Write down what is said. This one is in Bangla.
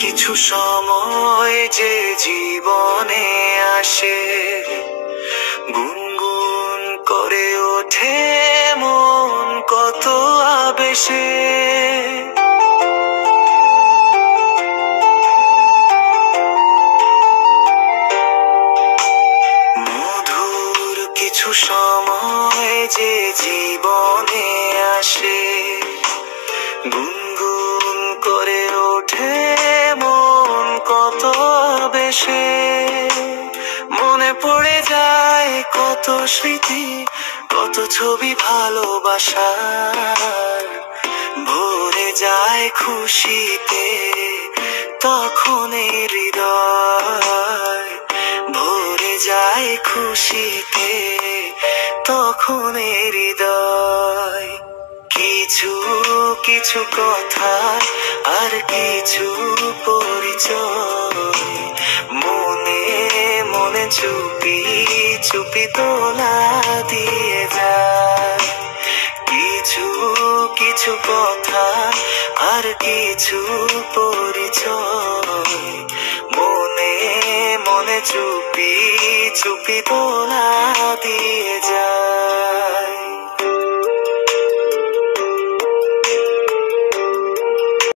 কিছু সময় যে জীবনে আসে, গুনগুন করে ওঠে মন কত আবেশে। মধুর কিছু সময় যে জীবনে আসে, গুনগুন করে ওঠে মন কত আবেশে। মনে পড়ে যায় কত স্মৃতি, কত ছবি ভালোবাসার। ভরে যায় খুশিতে তখন এই হৃদয়, ভরে যায় খুশিতে তখন এই হৃদয়। কিছু কিছু কথা আর কিছু পরিচয়, মনে মনে চুপি চুপি তোলা দিয়ে যায়। কিছু কিছু কথা আর কিছু পরিচয়, মনে মনে চুপি চুপি তোলা দিয়ে